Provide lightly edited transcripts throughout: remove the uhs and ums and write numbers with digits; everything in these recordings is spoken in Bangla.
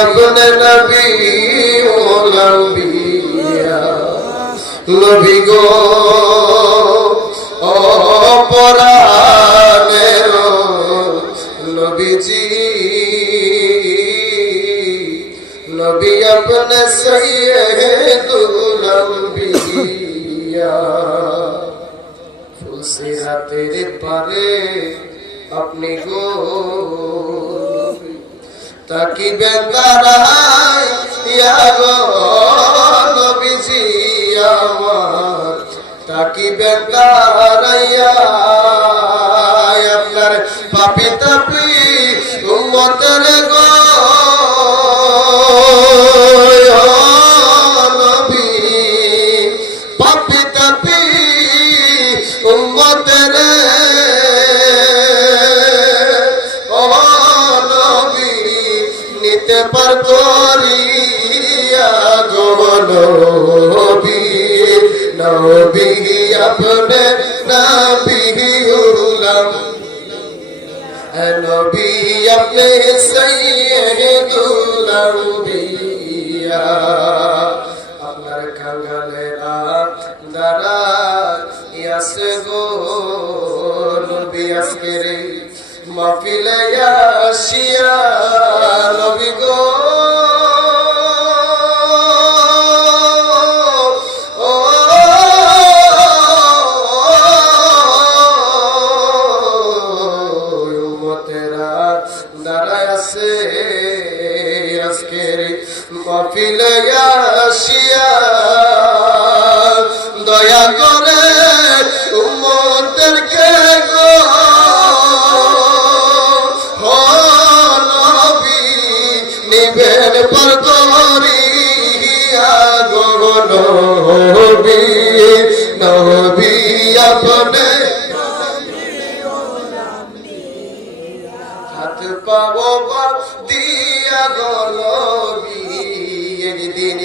अपने नबीउल अंबिया नबी गो ओ परानेर नबीजी नबी अपने सैयदुल अंबिया फुलसिरातेर पारे अपनी गो ताकि बेंदाराय या गो नबीजी আমার ताकि बेंदाराया আপনার পাপী তাপী উম্মতের গো নবী পাপী তাপী উম্মতের पर कोरिया गो नबी नबी अपने नबीउल नबी अपने सैयदुल अंबिया আপনার কাঙ্গালেরা দ্বারা ইয়াসে গো নবী আজকের মাহফিলে আসিয়া নবী গো উম্মতেরা দাঁড়ায় আছে আজকের মাহফিলে আসিয়া দয়া করে উম্মতদেরকে গো নিবেন পর করিয়া গো নবী নবী আপনে হাত পাবো দিয়া গো নবী একদিন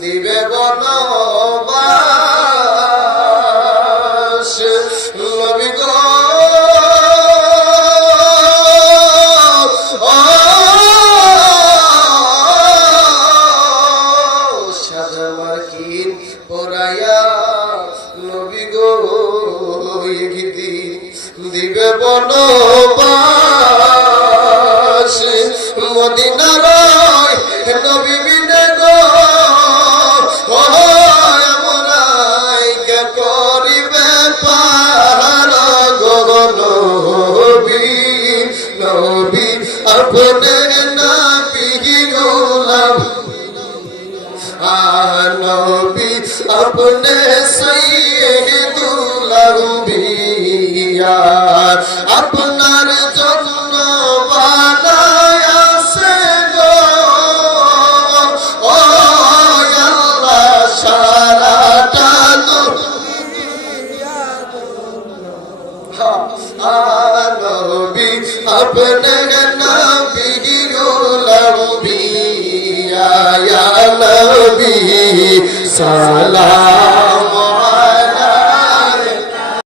দিবে বনবাস নবী গো দিবে বনবাস মদিনার নবী বিনে গো আমরাই কে করিবে পার গো নবী নবী আপনে নবীউল নবী अपने सैयदुल अंबिया আপনার জন্য বানায়াছে গো ও আল্লাহ সারাটা দুনিয়া নবী আপনে নবীউল अंबिया या नबी साला